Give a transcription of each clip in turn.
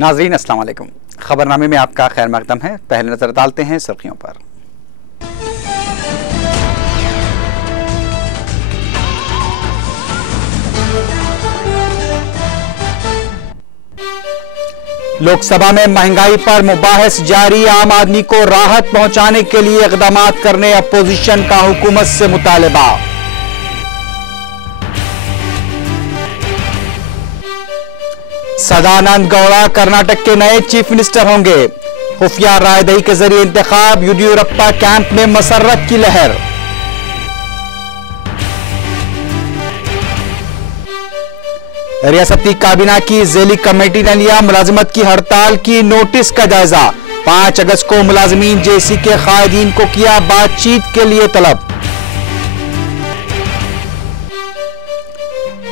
नाज़रीन अस्सलाम वालेकुम। खबरनामे में आपका खैर मकदम है। पहले नजर डालते हैं सुर्खियों पर। लोकसभा में महंगाई पर मुबाहिस जारी। आम आदमी को राहत पहुंचाने के लिए इक़दाम करने अपोजिशन का हुकूमत से मुतालबा। सदानंद गौड़ा कर्नाटक के नए चीफ मिनिस्टर होंगे। खुफिया रायदही के जरिए इंतखाब। येदियुरप्पा कैंप में मसर्रत की लहर। रियासती काबीना की ज़ेली कमेटी ने लिया मुलाजमत की हड़ताल की नोटिस का जायजा। 5 अगस्त को मुलाजमीन जेसी के कायदीन को किया बातचीत के लिए तलब।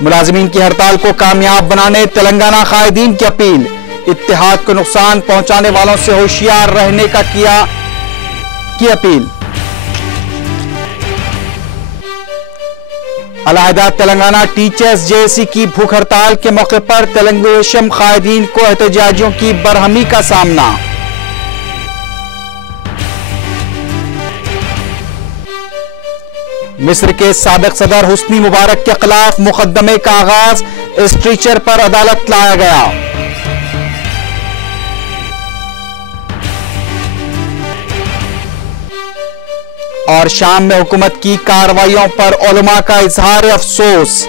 मुलाजमीन की हड़ताल को कामयाब बनाने तेलंगाना कायदीन की अपील। इत्तेहाद को नुकसान पहुंचाने वालों से होशियार रहने का की अपील। अलहदा तेलंगाना टीचर्स जेएसी की भूख हड़ताल के मौके पर तेलुगु देशम कायदीन को एहतजाजियों की बरहमी का सामना। मिस्र के साबिक सदर हुस्नी मुबारक के खिलाफ मुकदमे का आगाज। स्ट्रीचर पर अदालत लाया गया। और शाम में हुकूमत की कार्रवाइयों पर उलमा का इजहार अफसोस।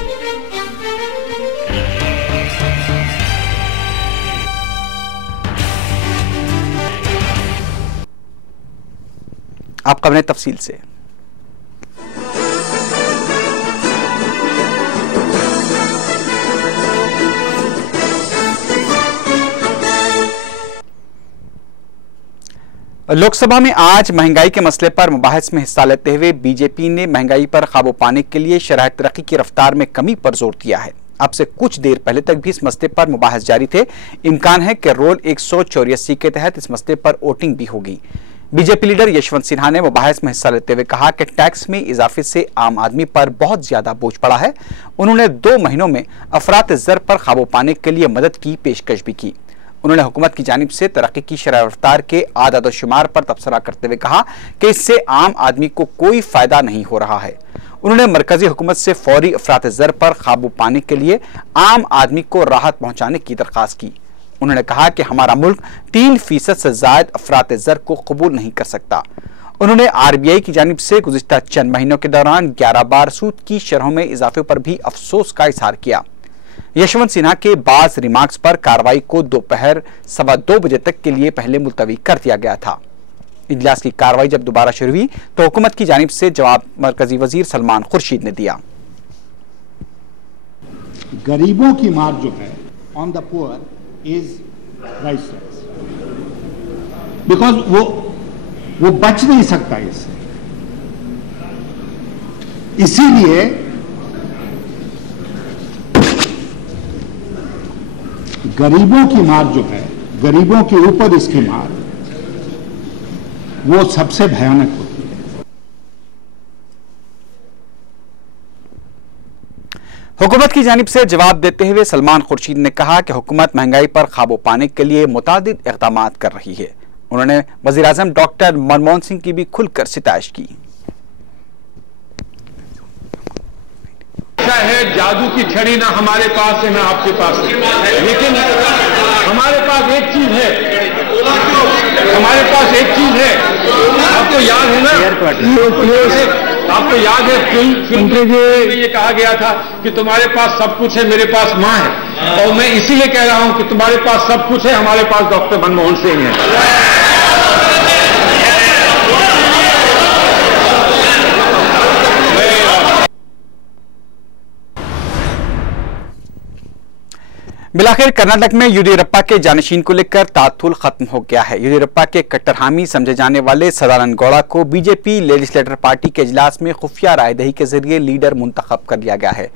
आप खबरें तफसील से। लोकसभा में आज महंगाई के मसले पर मुबाहिस में हिस्सा लेते हुए बीजेपी ने महंगाई पर काबू पाने के लिए शरह तरक्की की रफ्तार में कमी पर जोर दिया है। अब से कुछ देर पहले तक भी इस मसले पर मुबाहिस जारी थे। इम्कान है कि रोल 184 के तहत इस मसले पर वोटिंग भी होगी। बीजेपी लीडर यशवंत सिन्हा ने मुबाहिस में हिस्सा लेते हुए कहा कि टैक्स में इजाफे से आम आदमी पर बहुत ज्यादा बोझ पड़ा है। उन्होंने 2 महीनों में अफरात ज़र पर काबू पाने के लिए मदद की पेशकश भी की। उन्होंने हुकूमत की जानिब से तरक्की की शरह रफ्तार के आदाद व शुमार पर तबसरा करते हुए कहा कि इससे आम आदमी को कोई फायदा नहीं हो रहा है। उन्होंने मरकजी हुकूमत से फौरी अफरात ज़र पर काबू पाने के लिए आम आदमी को राहत पहुंचाने की दरख्वास्त की। उन्होंने कहा कि हमारा मुल्क 3% से ज़ायद अफरात ज़र को कबूल नहीं कर सकता। उन्होंने RBI की जानिब से गुज़िश्ता चंद महीनों के दौरान 11 बार सूद की शरहों में इजाफे पर भी अफसोस का इजहार किया। यशवंत सिन्हा के बाज रिमार्क्स पर कार्रवाई को दोपहर 2:15 बजे तक के लिए पहले मुलतवी कर दिया गया था। इजलास की कार्रवाई जब दोबारा शुरू हुई तो हुकूमत की जानिब से जवाब मरकजी वजीर सलमान खुर्शीद ने दिया। गरीबों की मार जो है on the poor is rice tax, because वो बच नहीं सकता इससे। इसीलिए गरीबों की मार जो है, गरीबों के ऊपर इसकी मार, वो सबसे भयानक होती है। हुकूमत की जानिब से जवाब देते हुए सलमान खुर्शीद ने कहा कि हुकूमत महंगाई पर काबू पाने के लिए मुतादिद इक़दाम कर रही है। उन्होंने वज़ीर आज़म डॉक्टर मनमोहन सिंह की भी खुलकर सिताइश की। है जादू की छड़ी ना हमारे पास है ना आपके पास है, लेकिन हमारे पास एक चीज है, हमारे पास एक चीज है। आपको याद है ना, आपको याद है फिल्म में ये कहा गया था कि तुम्हारे पास सब कुछ है, मेरे पास माँ है। और मैं इसीलिए कह रहा हूं कि तुम्हारे पास सब कुछ है, हमारे पास डॉक्टर मनमोहन सिंह है। बिलाखिर कर्नाटक में येदियुरप्पा के जानशीन को लेकर तातुल खत्म हो गया है। येदियुरप्पा के कट्टर हामी समझे जाने वाले सदानंद गौड़ा को बीजेपी लेजिस्लेटर पार्टी के इजलास में खुफिया रायदही के जरिए लीडर मुंतखब कर लिया गया है।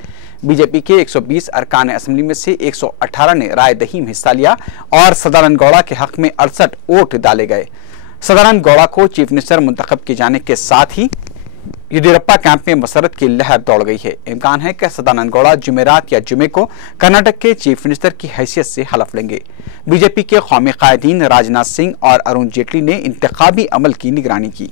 बीजेपी के 120 अरकान असम्बली में से 118 ने रायदही में हिस्सा लिया और सदानंद गौड़ा के हक में 68 वोट डाले गए। सदानंद गौड़ा को चीफ मिनिस्टर मुंतखब किए जाने के साथ ही येदियुरप्पा कैंप में मसरत की लहर दौड़ गई है। इम्कान है कि सदानंद गौड़ा जुमेरात या जुमे को कर्नाटक के चीफ मिनिस्टर की हैसियत से हलफ लेंगे। बीजेपी के कौमी कायदीन राजनाथ सिंह और अरुण जेटली ने इंतखाबी अमल की निगरानी की।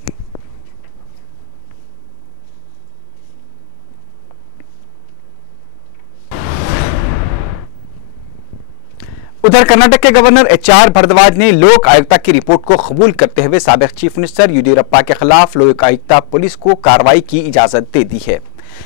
उधर कर्नाटक के गवर्नर HR भारद्वाज ने लोक आयुक्ता की रिपोर्ट को कबूल करते हुए साबिक चीफ मिनिस्टर येदियुरप्पा के खिलाफ लोक आयुक्ता पुलिस को कार्रवाई की इजाजत दे दी है।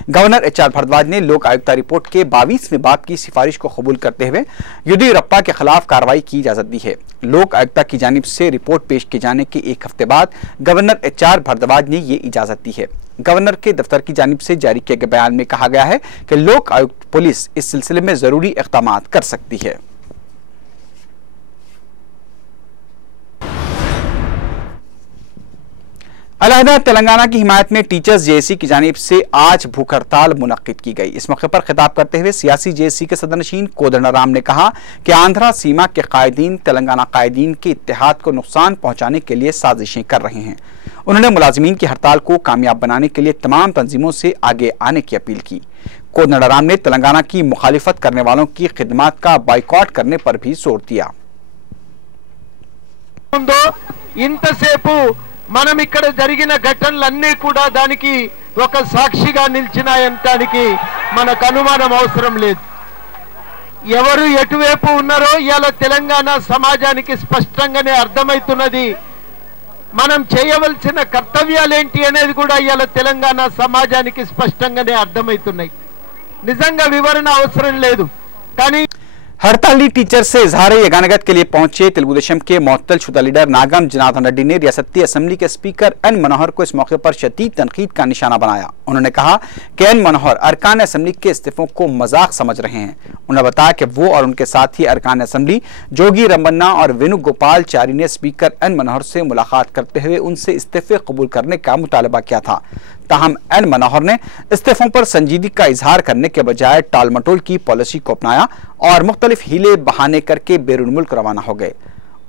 गवर्नर HR भारद्वाज ने लोक आयुक्ता रिपोर्ट के 22वें बाब की सिफारिश को कबूल करते हुए येदियुरप्पा के खिलाफ कार्रवाई की इजाजत दी है। लोक आयुक्ता की जानिब से रिपोर्ट पेश किए जाने के एक हफ्ते बाद गवर्नर HR भारद्वाज ने ये इजाजत दी है। गवर्नर के दफ्तर की जानिब से जारी किए गए बयान में कहा गया है कि लोक आयुक्त पुलिस इस सिलसिले में जरूरी इक़दाम कर सकती है। अलहदा तेलंगाना की हिमायत में टीचर्स जेएसी की जानिब से आज भूख हड़ताल मुनक्किद की गई। इस मौके पर खिताब करते हुए सियासी जेएसी के सदरनशीन कोदंडराम ने कहा कि आंध्रा सीमा के कायदीन तेलंगाना कायदीन के इत्तेहाद को नुकसान पहुंचाने के लिए साजिशें कर रहे हैं। उन्होंने मुलाजिमीन की हड़ताल को कामयाब बनाने के लिए तमाम तंजीमों से आगे आने की अपील की। कोदंडराम ने तेलंगाना की मुखालिफत करने वालों की खिदमत का बाइकॉट करने पर भी जोर दिया। మనం ఇక్కడ జరిగిన ఘటనలన్నీ కూడా దానికి ఒక సాక్షిగా నిలిచినాయంటానికి మనకు అనుమానం అవసరం లేదు। ఎవరు ఎటువైపు ఉన్నారో ఇయాల తెలంగాణ సమాజానికి స్పష్టంగానే అర్థమవుతున్నది। మనం చేయవలసిన కర్తవ్యాలేంటి అనేది కూడా ఇయాల తెలంగాణ సమాజానికి స్పష్టంగానే అర్థమవుతున్నాయి। నిజంగా వివరణ అవసరం లేదు కానీ हड़ताली टीचर से इजहार यगानगत के लिए पहुंचे तेलुगुदेशम के मुअत्तल शुदा लीडर नागम जनार्दन रेड्डी ने रियासती असेंबली के स्पीकर एन मनोहर को इस मौके पर शदीद तनकीद का निशाना बनाया। उन्होंने कहा कि एन मनोहर अरकान असेंबली के इस्तीफों को मजाक समझ रहे हैं। उन्होंने बताया कि वो और उनके साथी अरकान असेंबली जोगी रमन्ना और वेणुगोपालचारी ने स्पीकर एन मनोहर से मुलाकात करते हुए उनसे इस्तीफे कबूल करने का मुतालबा किया था। ताहम एन मनोहर ने इस्तीफों पर संजीदगी का इजहार करने के बजाय टालमटोल की पॉलिसी को अपनाया और मुख्तलिफ हीले बहाने करके बैरून मुल्क रवाना हो गए।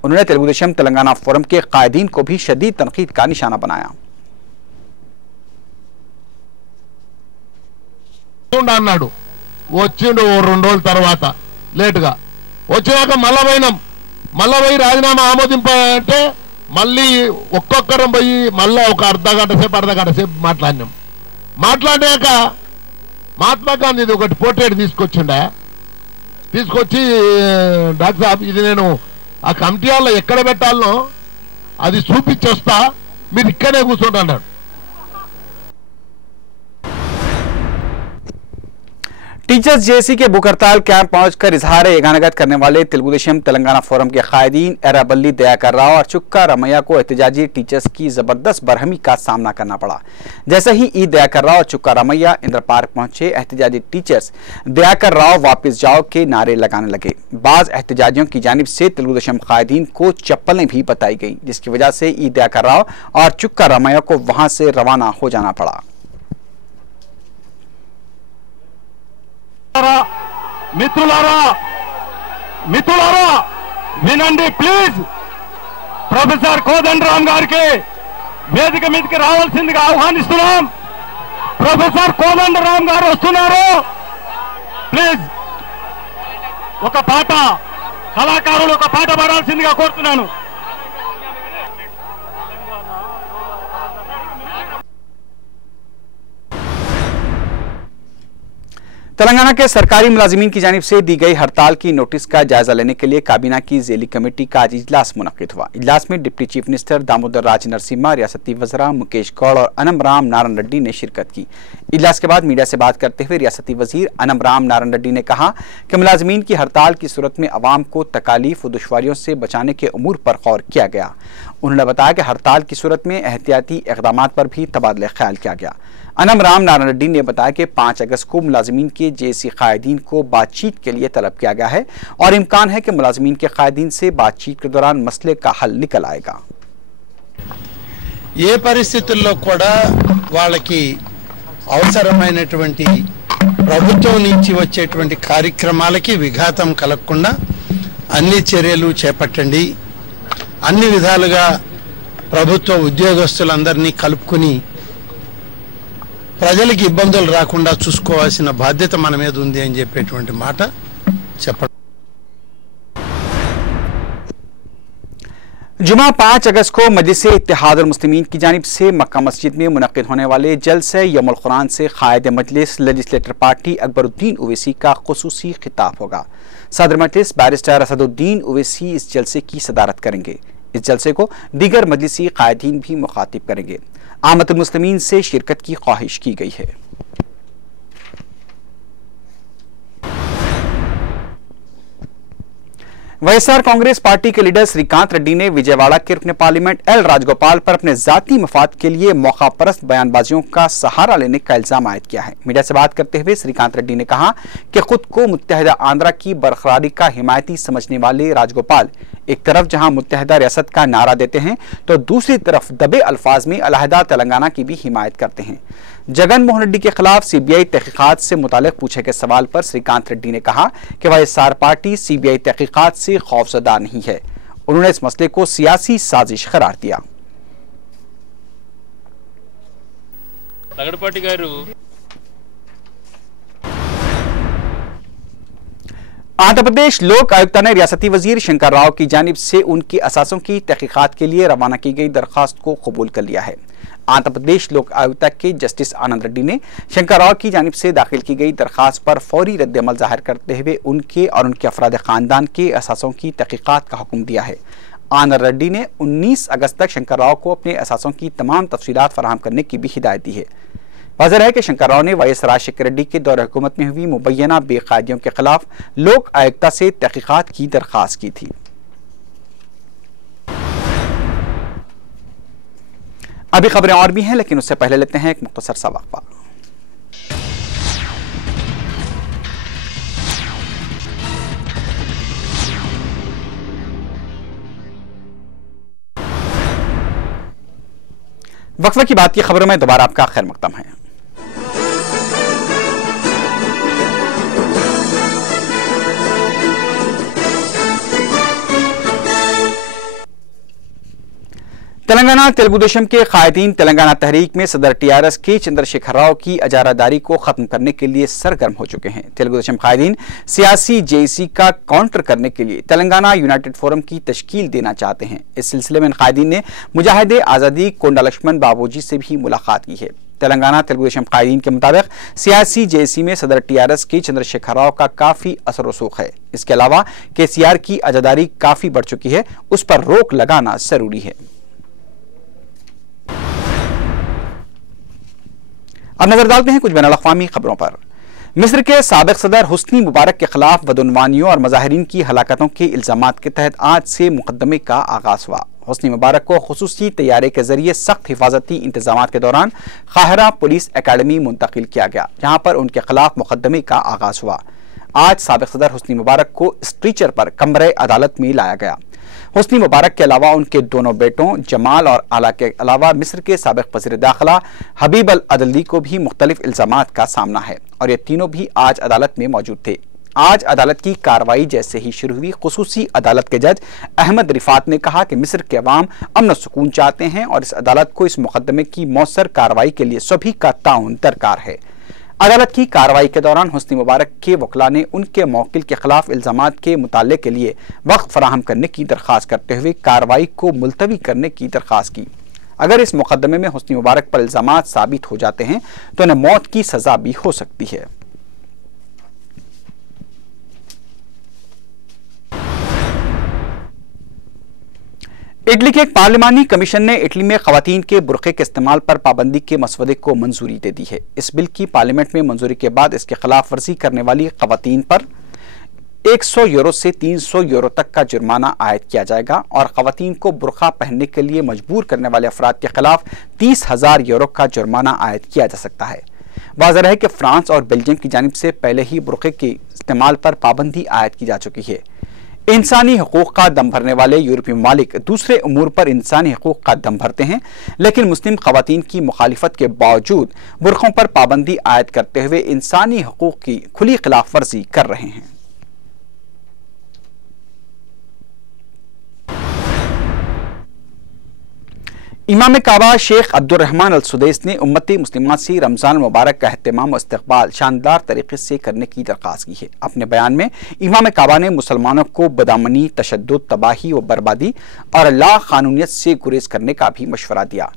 उन्होंने तेलुगुदेशम तेलंगाना फोरम के कायदीन को भी शदीद तनकीद का निशाना बनाया। వచ్చిండు 2 రోజుల తర్వాత లేటుగా వచ్చాక మళ్ళా పోయి రాజీనామా ఆమోదింపాలంటే మళ్ళీ ఒక్కొక్కరం పోయి మళ్ళా ఒక అర్ధ గంట సేపు మాట్లాడాక మహాత్మా గాంధీది ఒకటి పోర్ట్రేట్ తీసుకొచ్చి డాక్టర్ సాబ్ ఇది నేను ఆ కమిటీ హాల్లో ఎక్కడ పెట్టాలనో అది చూపించొస్తా మీరు ఇక్కడే కూర్చోండి అన్నాడు। टीचर्स जेएसी के भूख हड़ताल कैंप पहुंचकर इजहार यगानगत करने वाले तेलुगुदेशम तेलंगाना फोरम के कायदीन एराबल्ली दयाकर राव और चुक्का रमैया को एहतजाजी टीचर्स की जबरदस्त बरहमी का सामना करना पड़ा। जैसे ही ई दयाकर राव और चुक्का रमैया इंद्र पार्क पहुंचे, एहतजाजी टीचर्स दयाकर राव वापस जाओ के नारे लगाने लगे। बाज एहतजाजियों की जानिब से तेलुगुदेशम कायदीन को चप्पलें भी बताई गई, जिसकी वजह से ई दयाकर राव और चुक्का रमैया को वहां से रवाना हो जाना पड़ा। మిత్రులారా వినండి ప్లీజ్। ప్రొఫెసర్ కోదండరామ్ గారికి వేదిక మీదకి రావాల్సిందిగా ఆహ్వానిస్తున్నాం। ప్రొఫెసర్ కోదండరామ్ గారు వస్తున్నారు। ప్లీజ్ ఒక పాట కళాకారులు ఒక పాట పాడాల్సిందిగా కోరుతున్నాను। तेलंगाना के सरकारी मुलाजिमीन की जानिब से दी गई हड़ताल की नोटिस का जायजा लेने के लिए काबीना की ज़ेली कमेटी का आज इजलास मुनक्किद हुआ। इजलास में डिप्टी चीफ मिनिस्टर दामोदर राज नरसिम्हा, रियासती वज़रा मुकेश गौड़ और अनम राम नारायण रेड्डी ने शिरकत की। इजलास के बाद मीडिया से बात करते हुए रियासती वजीर अनम राम नारायण रेड्डी ने कहा कि मुलाजिमीन की हड़ताल की सूरत में अवाम को तकालीफ व दुश्वारियों से बचाने के उमूर पर गौर किया गया। उन्होंने बताया कि हड़ताल की सूरत में एहतियाती इक़दामात पर भी तबादला ख्याल किया गया। अनम राम नारायण रेड्डी ने बताया कि 5 अगस्त को मुलाजिमीन के जेएसी कायदीन को बातचीत के लिए तलब किया गया है और इम्कान है कि मुलाजिमीन के कायदीन से बातचीत के दौरान मसले का हल निकल आएगा। ఏ పరిస్థితుల్లో కూడా వాళ్ళకి అవసరమైనటువంటి ప్రభుత్వం నుంచి వచ్చేటువంటి కార్యక్రమాలకి విఘాతం కలగకుండా అన్ని చర్యలు చేపట్టండి, అన్ని విధాలుగా ప్రభుత్వ ఉద్యోగస్తులందరినీ కలుపుకొని ప్రజలకు ఇబ్బందులు రాకుండా చూసుకోవాల్సిన బాధ్యత మన మీద ఉంది అని చెప్పేటువంటి మాట చెప్పడం. जुमा 5 अगस्त को मजलिस इत्तेहादुल मुस्लिमीन की जानिब से मक्का मस्जिद में मुनक्किद होने वाले जलसे यौमुल कुरान से कायद मजलिस लेजिस्लेटर पार्टी अकबरुद्दीन ओवैसी का खुसूसी खिताब होगा। सदर मजलिस बैरिस्टर असदुद्दीन ओवैसी इस जलसे की सदारत करेंगे। इस जलसे को दीगर मजलिसी कायदीन भी मुखातिब करेंगे। आमतुल मुस्लिमीन से शिरकत की ख्वाहिश की गई है। वाईएसआर कांग्रेस पार्टी के लीडर श्रीकांत रेड्डी ने विजयवाड़ा के रुकने पार्लियामेंट एल राजगोपाल पर अपने जाती मफाद के लिए मौका परस्त बयानबाजियों का सहारा लेने का इल्जाम आयद किया है। मीडिया से बात करते हुए श्रीकांत रेड्डी ने कहा कि खुद को मुत्तहिदा आंध्रा की बरकरारी का हिमायती समझने वाले राजगोपाल एक तरफ जहां मुत्तहिदा रियासत का नारा देते हैं तो दूसरी तरफ दबे अल्फाज में अलहदा तेलंगाना की भी हिमायत करते हैं। जगन मोहन रेड्डी के खिलाफ सीबीआई तहकीकात से मुतालिक पूछे गए सवाल पर श्रीकांत रेड्डी ने कहा कि वाईएसआर पार्टी सीबीआई तहकीकात से खौफजदा नहीं है। उन्होंने इस मसले को सियासी साजिश करार दिया। आंध्र प्रदेश लोक आयुक्त ने रियासती वजीर शंकर राव की जानिब से उनके असासों की तहकीकात के लिए रवाना की गई दरखास्त को कबूल कर लिया है। आंध्र प्रदेश लोक आयुक्त के जस्टिस आनंद रेड्डी ने शंकर राव की जानिब से दाखिल की गई दरखास्त पर फौरी रद्द-ए-अमल जाहिर करते हुए उनके और उनके अफराद खानदान के असासों की तहकीकात का हुक्म दिया है। आनंद रेड्डी ने 19 अगस्त तक शंकर राव को अपने असासों की तमाम तफसीलात फराहम करने की भी हिदायत दी है। वाज़ेह है कि शंकर राव ने वाईएस राजशेखर रेड्डी के दौर हुकूमत में हुई मुबैना बेकायदियों के खिलाफ लोक आयुक्ता से तहकीकात की दरखास्त की थी। अभी खबरें और भी हैं, लेकिन उससे पहले लेते हैं एक मुख्तसर सा वक्फा। वक्फे की बात की खबरों में दोबारा आपका खैर मकदम है। तेलंगाना तेलुगु देशम के कायदीन तेलंगाना तहरीक में सदर टीआरएस के चंद्रशेखर राव की अजारादारी को खत्म करने के लिए सरगर्म हो चुके हैं। तेलुगु देशम कायदीन सियासी जेसी का काउंटर करने के लिए तेलंगाना यूनाइटेड फोरम की तश्कील देना चाहते हैं। इस सिलसिले में कायदीन ने मुजाहिदे आज़ादी कोंडा लक्ष्मण बाबूजी से भी मुलाकात की है। तेलंगाना तेलुगु देशम कायदीन के मुताबिक सियासी जेसी में सदर टीआरएस के चंद्रशेखर राव का काफी असर रसूख है। इसके अलावा केसीआर की अजादारी काफी बढ़ चुकी है, उस पर रोक लगाना जरूरी है। अब नजर डालते हैं कुछ बैनुल अक़वामी खबरों पर। मिस्र के साबिक़ सदर हुस्नी मुबारक के खिलाफ बदउनवानियों और मुज़ाहिरीन की हलाकतों के इल्जामात के तहत आज से मुकदमे का आगाज हुआ। हुस्नी मुबारक को खुसूसी तैयारे के जरिए सख्त हिफाजती इंतजामात के दौरान काहिरा पुलिस अकादमी मुंतकिल किया गया, जहां पर उनके खिलाफ मुकदमे का आगाज हुआ। आज साबिक़ सदर हुस्नी मुबारक को स्ट्रेचर पर कमरे अदालत में लाया गया। हुस्नी मुबारक के अलावा उनके दोनों बेटों जमाल और आला के अलावा मिस्र के साबिक़ वज़ीर दाखिला हबीब अल अदली को भी मुख्तलिफ इल्जामात का सामना है और ये तीनों भी आज अदालत में मौजूद थे। आज अदालत की कार्रवाई जैसे ही शुरू हुई, खुसूसी अदालत के जज अहमद रिफात ने कहा कि मिस्र के अवाम अमन सुकून चाहते हैं और इस अदालत को इस मुकदमे की मौसर कार्रवाई के लिए सभी का ताउन दरकार है। अदालत की कार्रवाई के दौरान हुस्नी मुबारक के वकला ने उनके मौकिल के खिलाफ इल्जामात के मुताले के लिए वक्त फराहम करने की दरख्वास्त करते हुए कार्रवाई को मुलतवी करने की दरख्वास्त की। अगर इस मुकदमे में हुस्नी मुबारक पर इल्जामात साबित हो जाते हैं तो उन्हें मौत की सजा भी हो सकती है। इटली के एक पार्लिमानी कमीशन ने इटली में खवातीन के बुरखे के इस्तेमाल पर पाबंदी के मसवदे को मंजूरी दे दी है। इस बिल की पार्लियामेंट में मंजूरी के बाद इसके खिलाफ वर्जी करने वाली खवातीन पर 100 यूरो से 300 यूरो तक का जुर्माना आयद किया जाएगा और खवातीन को बुरखा पहनने के लिए मजबूर करने वाले अफराद के खिलाफ 30,000 यूरो का जुर्माना आयद किया जा सकता है। वाज़ेह है कि फ्रांस और बेल्जियम की जानिब से पहले ही बुरखे के इस्तेमाल पर पाबंदी आयद की जा चुकी है। इंसानी हकूक का दम भरने वाले यूरोपीय ममालिक दूसरे उमूर पर इंसानी हकूक का दम भरते हैं, लेकिन मुस्लिम खवातीन की मुखालिफत के बावजूद बुरखों पर पाबंदी आयद करते हुए इंसानी हकूक की खुली खिलाफ वर्जी कर रहे हैं। इमाम काबा शेख अब्दुल रहमान अल सुदैस ने उम्मत मुस्लिमा से रमजान मुबारक का एहतमाम और इस्तकबाल शानदार तरीके से करने की दरख्वास्त की है। अपने बयान में इमाम काबा ने मुसलमानों को बदअमनी, तशद्दुद, तबाही व बर्बादी और ला कानूनियत से गुरेज करने का भी मशवरा दिया।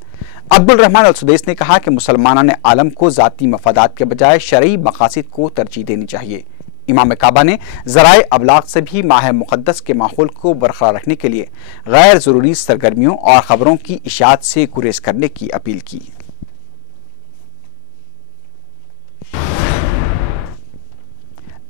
अब्दुल रहमान अल सुदैस ने कहा कि मुसलमानान आलम को जाती मफादात के बजाय शरई मकासिद को तरजीह देनी चाहिए। इमाम काबा ने ज़राए अबलाग से भी माह मुक़द्दस के माहौल को बरकरार रखने के लिए गैर ज़रूरी सरगर्मियों और ख़बरों की इशाअत से गुरेज करने की अपील की।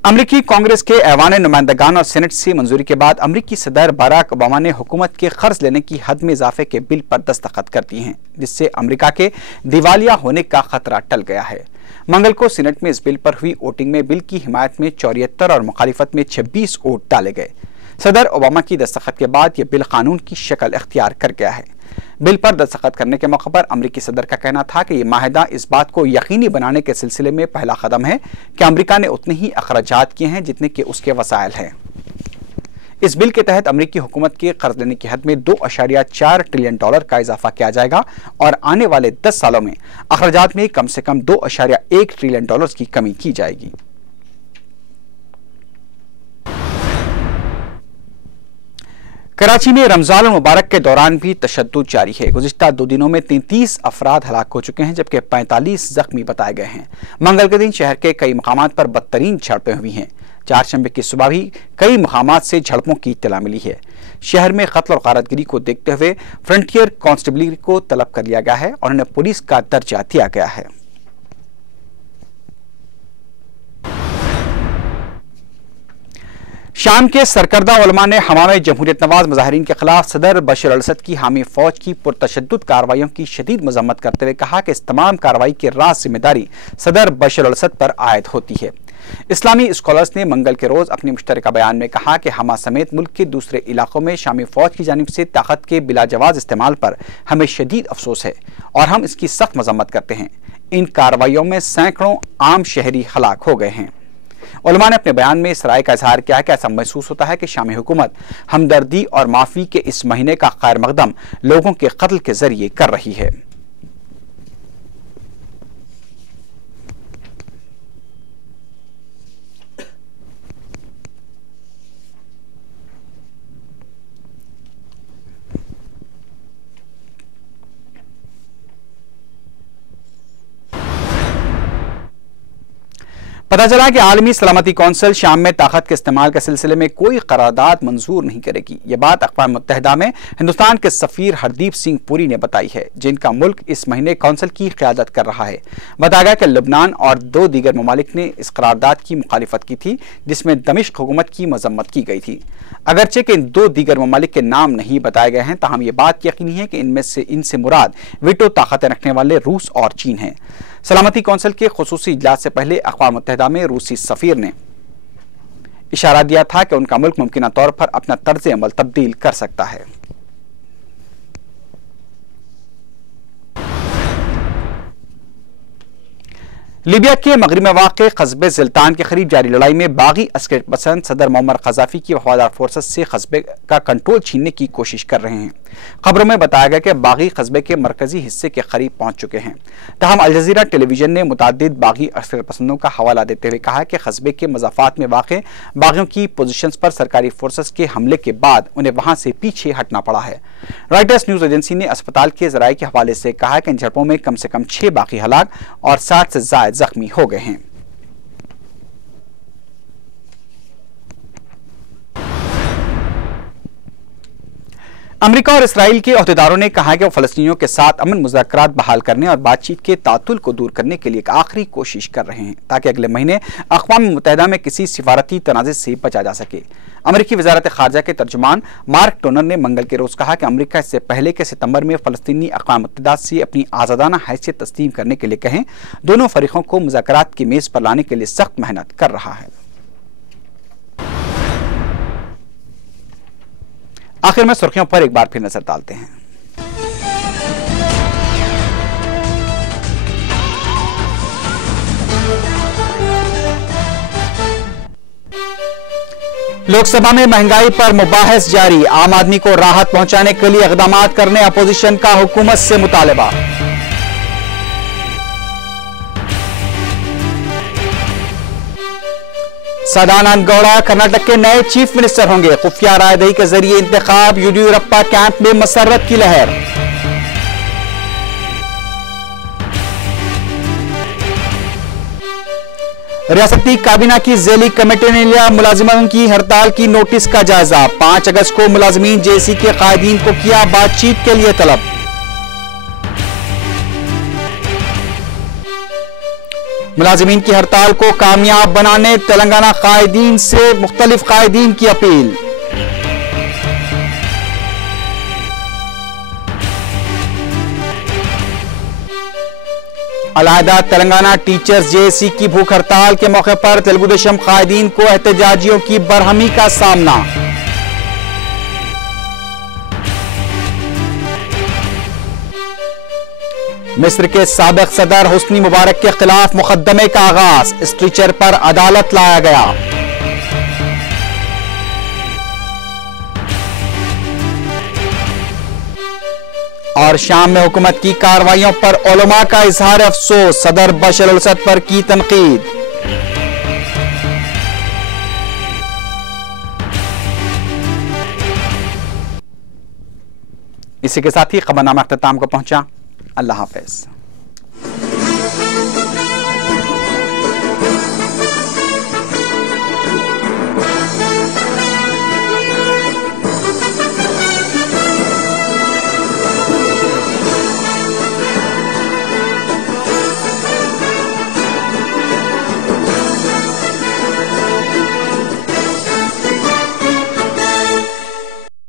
अमरीकी कांग्रेस के ऐवान नुमाइंदगान और सेनेट से मंजूरी के बाद अमरीकी सदर बराक ओबामा ने हुकूमत के कर्ज लेने की हद में इजाफे के बिल पर दस्तखत कर दिए हैं, जिससे अमरीका के दिवालिया होने का खतरा टल गया है। मंगल को सीनेट में इस बिल पर हुई वोटिंग में बिल की हिमायत में 74 और मुखालिफत में 26 वोट डाले गए। सदर ओबामा की दस्तखत के बाद यह बिल कानून की शक्ल इख्तियार कर गया है। बिल पर दस्तखत करने के मौके पर अमरीकी सदर का कहना था कि यह माहिदा इस बात को यकीनी बनाने के सिलसिले में पहला कदम है कि अमरीका ने उतने ही अखराजात किए हैं जितने के उसके वसाइल हैं। इस बिल के तहत अमरीकी हुकूमत के कर्ज लेने की हद में $2.4 ट्रिलियन का इजाफा किया जाएगा और आने वाले 10 सालों में अखराजात में कम से कम $2.1 ट्रिलियन की कमी की जाएगी। कराची में रमजान मुबारक के दौरान भी तशद्दुद जारी है। गुज़िश्ता 2 दिनों में 33 अफराद हलाक हो चुके हैं, जबकि 45 जख्मी बताए गए हैं। मंगल के दिन शहर के कई मकामात पर बदतरीन झड़पें हुई हैं। चारशंबे की सुबह भी कई मकामात से झड़पों की इत्तला मिली है। शहर में कत्ल और गारतगिरी को देखते हुए फ्रंटियर कांस्टेबलरी को तलब कर लिया गया है और उन्हें पुलिस का दर्जा दिया गया है। शाम के सरकर्दा उलमा ने हमामे जमहूरियत नवाज मुजाहिरीन के खिलाफ सदर बशर अल असद की हामी फौज की पुरतशद्दुद कार्रवाइयों की शदीद मजम्मत करते हुए कहा कि इस तमाम कार्रवाई की रास जिम्मेदारी सदर बशर अल असद पर आयद होती है। इस्लामी स्कॉलर्स ने मंगल के रोज अपने मुश्तरका बयान में कहा कि हमा समेत मुल्क के दूसरे इलाकों में शामी फौज की जानिब से ताकत के बिलाजवाज इस्तेमाल पर हमें शदीद अफसोस है और हम इसकी सख्त मजम्मत करते हैं। इन कार्रवाइयों में सैकड़ों आम शहरी हलाक हो गए हैं। उलमा ने अपने बयान में इस राय का इजहार किया कि ऐसा महसूस होता है कि शामी हुकूमत हमदर्दी और माफी के इस महीने का खैर मकदम लोगों के कत्ल के जरिए कर रही है। पता चला कि आलमी सलामती कौंसिल शाम में ताकत के इस्तेमाल के सिलसिले में कोई करारदाद मंजूर नहीं करेगी। ये बात अक़वाम मुत्तहिदा में हिंदुस्तान के सफ़ीर हरदीप सिंह पुरी ने बताई है, जिनका मुल्क इस महीने कौंसिल की क़यादत कर रहा है। बताया गया कि लबनान और 2 दीगर ममालिक ने इस करारदाद की मुखालिफत की थी, जिसमें दमिश्क हुकूमत की मजम्मत की गई थी। अगरचे कि इन 2 दीगर ममालिक के नाम नहीं बताए गए हैं, ताहम ये बात यकीनी है कि इनसे मुराद वीटो ताकतें रखने वाले रूस और चीन हैं। सलामती कौंसिल के खुसूसी इजलास से पहले अक़वाम मुत्तहिदा में रूसी सफ़ीर ने इशारा दिया था कि उनका मुल्क मुमकिन तौर पर अपना तर्ज अमल तब्दील कर सकता है। लीबिया के मगरिब में वाक़ कस्बे ज़िल्तान के करीब जारी लड़ाई में बागी अस्कर पसंद सदर मोअम्मर क़ज़ाफ़ी की वफादार फोर्सेस से कस्बे का कंट्रोल छीनने की कोशिश कर रहे हैं। खबरों में बताया गया कि बागी कस्बे के मरकजी हिस्से के करीब पहुंच चुके हैं। तहम अल जज़ीरा टेलीविजन ने मुतादिद बागी अस्कर पसंदों का हवाला देते हुए कहा कि कस्बे के मज़ाफ़ात में वाक़ बागियों की पोजीशंस पर सरकारी फोर्सेस के हमले के बाद उन्हें वहां से पीछे हटना पड़ा है। रॉयटर्स न्यूज़ एजेंसी ने अस्पताल के ज़राए के हवाले से कहा कि इन झड़पों में कम से कम 6 बागी हलाक और 60 से ज़ायद जख्मी हो गए हैं। अमेरिका और इसराइल के अहदेदारों ने कहा कि वो फ़लस्तीनियों के साथ अमन मुज़ाकरात बहाल करने और बातचीत के तातुल को दूर करने के लिए एक आखिरी कोशिश कर रहे हैं, ताकि अगले महीने अक़वाम मुत्तहिदा में किसी सिफारती तनाज़े से बचा जा सके। अमेरिकी वज़ारत ख़ारजा के तर्जुमान मार्क टोनर ने मंगल के रोज़ कहा कि अमेरिका इससे पहले के सितंबर में फ़लस्तीनी अक़वाम मुत्तहिदा से अपनी आज़ादाना हैसियत तस्लीम करने के लिए कहें, दोनों फ़रीक़ों को मुज़ाकरात की मेज़ पर लाने के लिए सख्त मेहनत कर रहा है। आखिर में सुर्खियों पर एक बार फिर नजर डालते हैं। लोकसभा में महंगाई पर मुबाहिस जारी। आम आदमी को राहत पहुंचाने के लिए इक़दाम करने अपोजिशन का हुकूमत से मुतालबा। सदानंद गौड़ा कर्नाटक के नए चीफ मिनिस्टर होंगे। खुफिया रायदही के जरिए इंतखाब। येदियुरप्पा कैंप में मसर्रत की लहर। रियासती काबीना की ज़ैली कमेटी ने लिया मुलाजिमों की हड़ताल की नोटिस का जायजा। 5 अगस्त को मुलाजिमीन जेसी के कायदीन को किया बातचीत के लिए तलब। मुलाजिमीन की हड़ताल को कामयाब बनाने तेलंगाना कायदीन से मुख्तलिफ कायदीन की अपील। अलहदा तेलंगाना टीचर्स जेएसी की भूख हड़ताल के मौके पर तेलुगु देशम कायदीन को एहतजाजियों की बरहमी का सामना। मिस्र के साबिक सदर हुस्नी मुबारक के खिलाफ मुकदमे का आगाज। स्ट्रीचर पर अदालत लाया गया। और शाम में हुकूमत की कार्रवाइयों पर उलमा का इजहार अफसोस। सदर बशर अल-असद पर की तनकीद। इसी के साथ ही खबरनामा अख्ताम को पहुंचा। अल्लाह हाफिज।